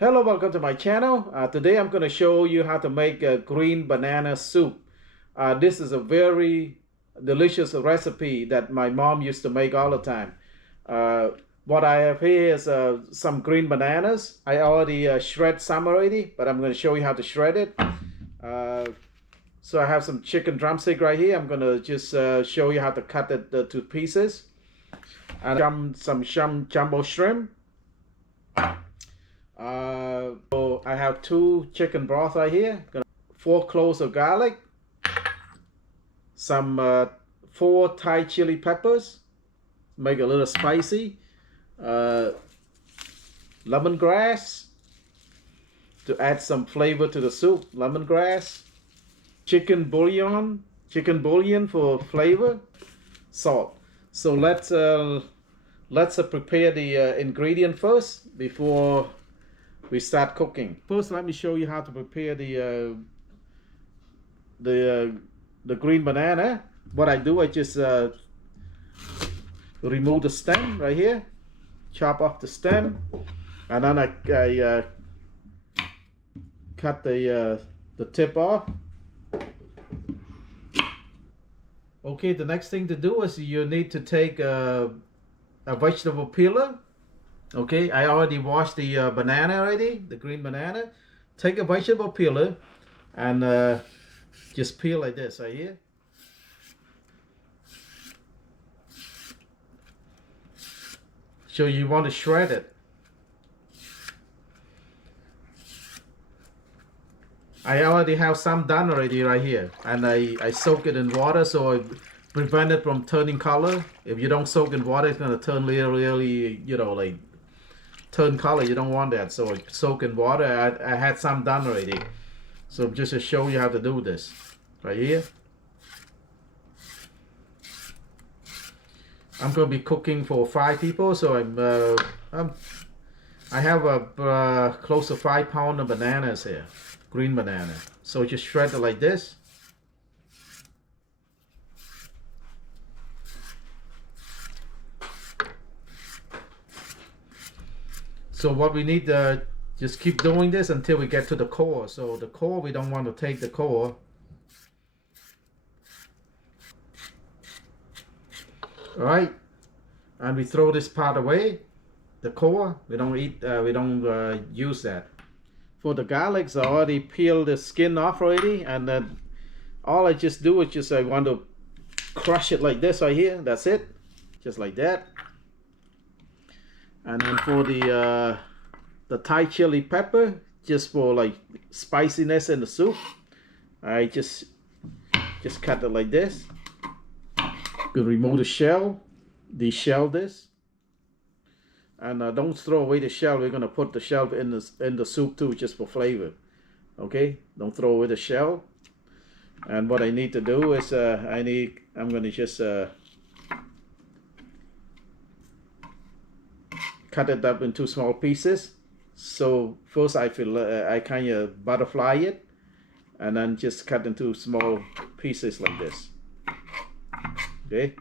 Hello, welcome to my channel. Today I'm going to show you how to make a green banana soup. This is a very delicious recipe that my mom used to make all the time. What I have here is some green bananas. I already shred some already, but I'm going to show you how to shred it. So I have some chicken drumstick right here. I'm going to just show you how to cut it to pieces. And some jumbo shrimp. So I have 2 chicken broth right here. 4 cloves of garlic, some 4 Thai chili peppers, make it a little spicy. Lemongrass to add some flavor to the soup. Lemongrass, chicken bouillon for flavor, salt. So let's prepare the ingredient first before we start cooking. First, let me show you how to prepare the green banana. What I do, I just remove the stem right here, chop off the stem, and then I cut the tip off. Okay, the next thing to do is you need to take a vegetable peeler. Okay, I already washed the banana already, the green banana. Take a vegetable peeler and just peel like this right here. So you want to shred it. I already have some done already right here, and I soak it in water so I prevent it from turning color. If you don't soak in water, it's gonna turn really, like turn color. You don't want that, so I soak in water. I had some done already, so just to show you how to do this right here. I'm gonna be cooking for 5 people, so I have close to 5 pounds of bananas here, green banana. So just shred it like this. So what we need to just keep doing this until we get to the core. So the core, we don't want to take the core. All right, and we throw this part away. The core, we don't use that. For the garlics, I already peeled the skin off already, and then all I just do is just I want to crush it like this right here. That's it, just like that. And then for the Thai chili pepper, just for like spiciness in the soup, I just cut it like this. You remove the shell, deshell this, and don't throw away the shell. We're gonna put the shell in the soup too, just for flavor. Okay, don't throw away the shell. And what I need to do is I'm gonna just cut it up into small pieces. So first I kind of butterfly it, and then just cut into small pieces like this. Okay.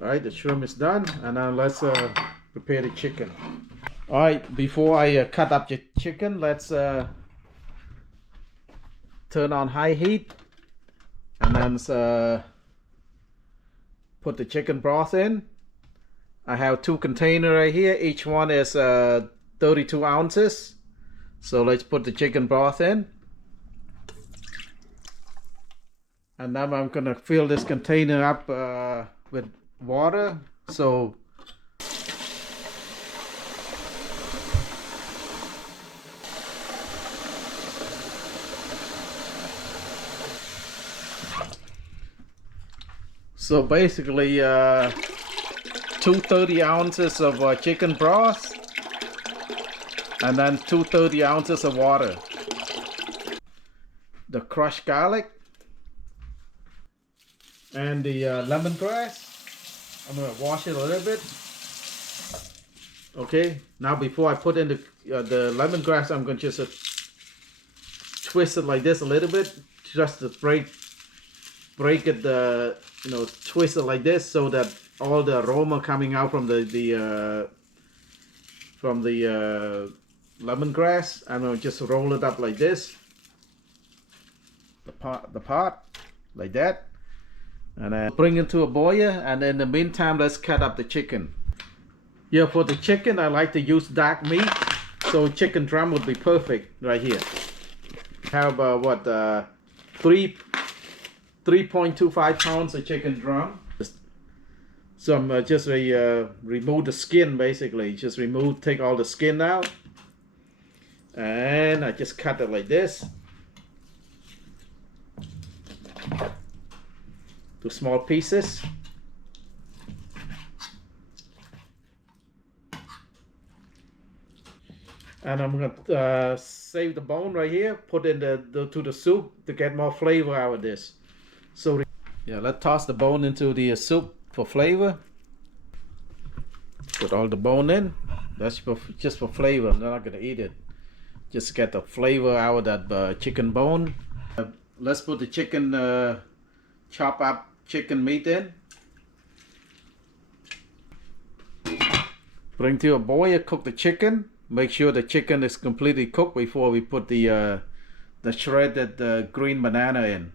All right, the shrimp is done, and now let's prepare the chicken. All right, before I cut up the chicken, let's turn on high heat, and then put the chicken broth in. I have 2 containers right here. Each one is 32 ounces. So let's put the chicken broth in. And now I'm gonna fill this container up with water. So basically 2 30 ounces of chicken broth, and then 2 30 ounces of water. The crushed garlic and the lemongrass. I'm gonna wash it a little bit. Okay, now before I put in the lemongrass, I'm gonna just twist it like this a little bit, just to break it, twist it like this so that all the aroma coming out from the lemongrass. I'm gonna just roll it up like this. The pot like that, and then bring it to a boil. And in the meantime, let's cut up the chicken. Yeah, for the chicken, I like to use dark meat, so chicken drum would be perfect right here. Have what 3.25 pounds of chicken drum. Some just remove the skin, basically. Just take all the skin out, and I just cut it like this to small pieces. And I'm gonna save the bone right here, put in to the soup to get more flavor out of this. So yeah, let's toss the bone into the soup for flavor. Put all the bone in. That's just for flavor. I'm not gonna eat it. Just get the flavor out of that chicken bone. Let's put the chicken chop up chicken meat in. Bring to a boil, cook the chicken. Make sure the chicken is completely cooked before we put the shredded green banana in.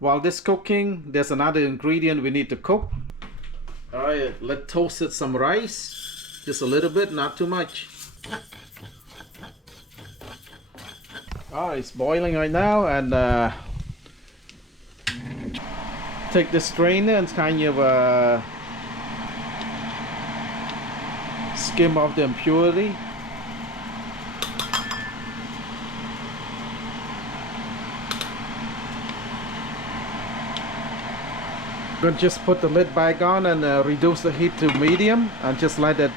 While this cooking, there's another ingredient we need to cook. Alright, let's toast it some rice. Just a little bit, not too much. Alright, it's boiling right now, and take this strainer and kind of skim off the impurity. We'll just put the lid back on and reduce the heat to medium, and just let it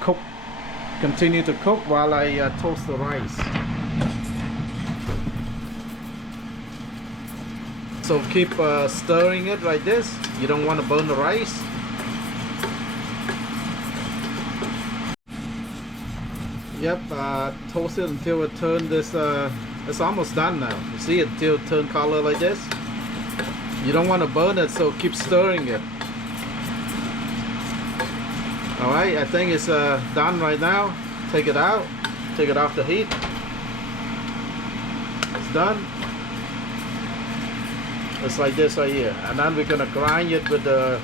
cook, continue to cook while I toast the rice. So keep stirring it like this. You don't want to burn the rice. Yep, toast it until it turns this, it's almost done now. You see it until it turns color like this. You don't want to burn it, so keep stirring it. Alright, I think it's done right now. Take it out, take it off the heat. It's done. It's like this right here. And then we're gonna grind it with the,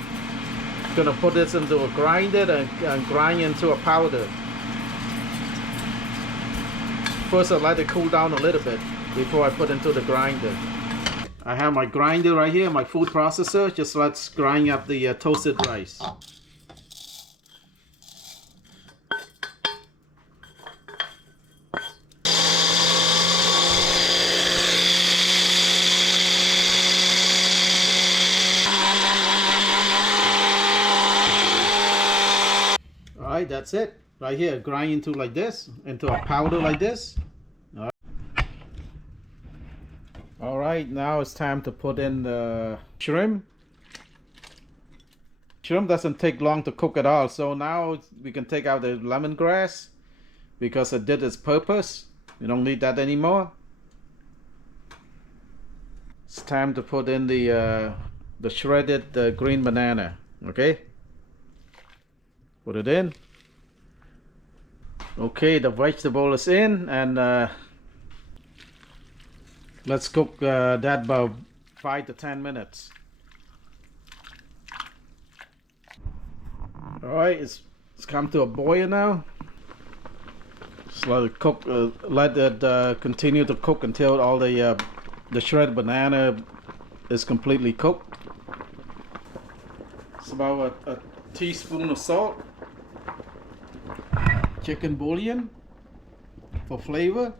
gonna put this into a grinder and grind into a powder. First, I'd like to cool down a little bit before I put into the grinder. I have my grinder right here, my food processor. Just let's grind up the toasted rice. Alright, that's it. Right here, grind into like this, into a powder like this. Alright, now it's time to put in the shrimp. Shrimp doesn't take long to cook at all, so now we can take out the lemongrass because it did its purpose. We don't need that anymore. It's time to put in the shredded green banana. Okay, put it in. Okay, the vegetable is in, and let's cook that about 5 to 10 minutes. Alright, it's come to a boil now. Just let it cook, let it continue to cook until all the shredded banana is completely cooked. It's about a teaspoon of salt. Chicken bouillon for flavor.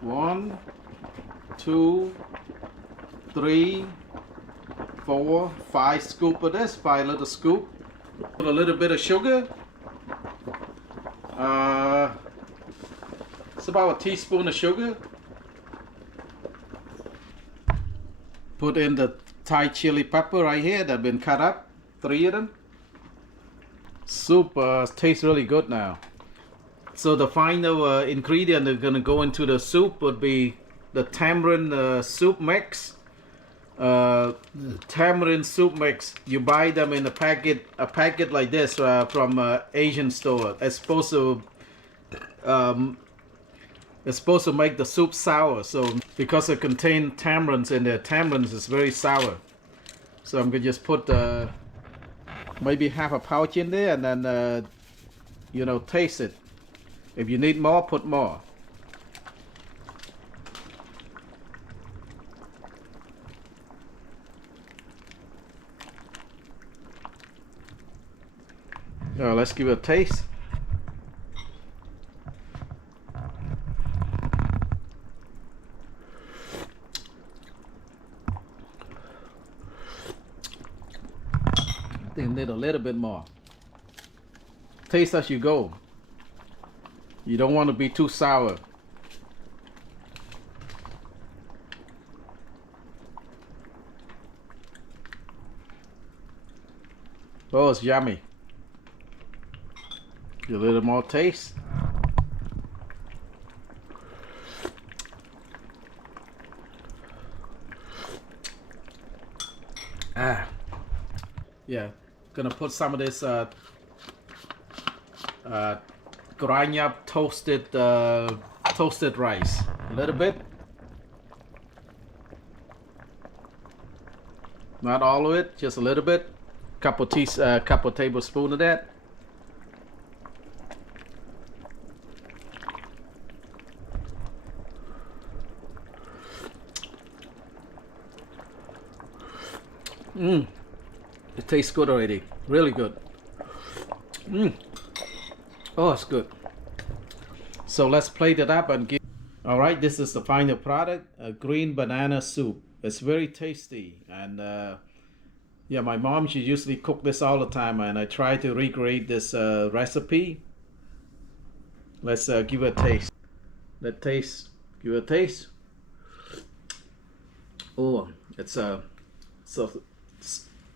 1, 2, 3, 4, 5 scoop of this, 5 little scoop. Put a little bit of sugar. It's about a teaspoon of sugar. Put in the Thai chili pepper right here that have been cut up, 3 of them. Soup tastes really good now. So the final ingredient that's gonna go into the soup would be the tamarind soup mix. Tamarind soup mix. You buy them in a packet like this from Asian store. It's supposed to make the soup sour. So because it contains tamarinds in there, tamarinds is very sour. So I'm gonna just put maybe half a pouch in there, and then you know, taste it. If you need more, put more. Let's give it a taste. I think I need a little bit more. Taste as you go. You don't want to be too sour. Oh, it's yummy. A little more taste. Yeah, gonna put some of this grind up toasted rice. A little bit. Not all of it, just a little bit. Couple tablespoons of that. It tastes good already. Really good. Oh, it's good. So let's plate it up and give. All right, this is the final product, a green banana soup. It's very tasty, and yeah, my mom, she usually cook this all the time, and I try to recreate this recipe. Let's give it a taste. Give it a taste. Oh, it's a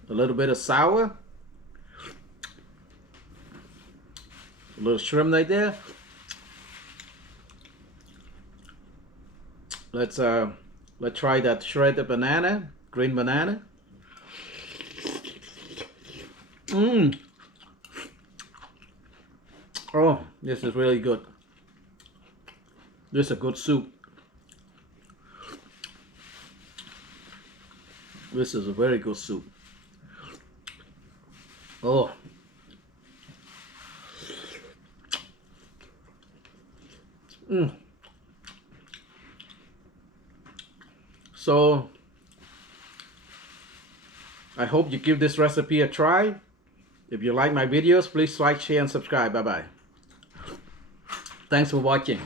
little bit of sour. A little shrimp right there. Let's try that shredded banana, green banana. Oh, this is really good. This is a good soup. This is a very good soup. Oh. So I hope you give this recipe a try. If you like my videos, please like, share, and subscribe. Bye bye. Thanks for watching.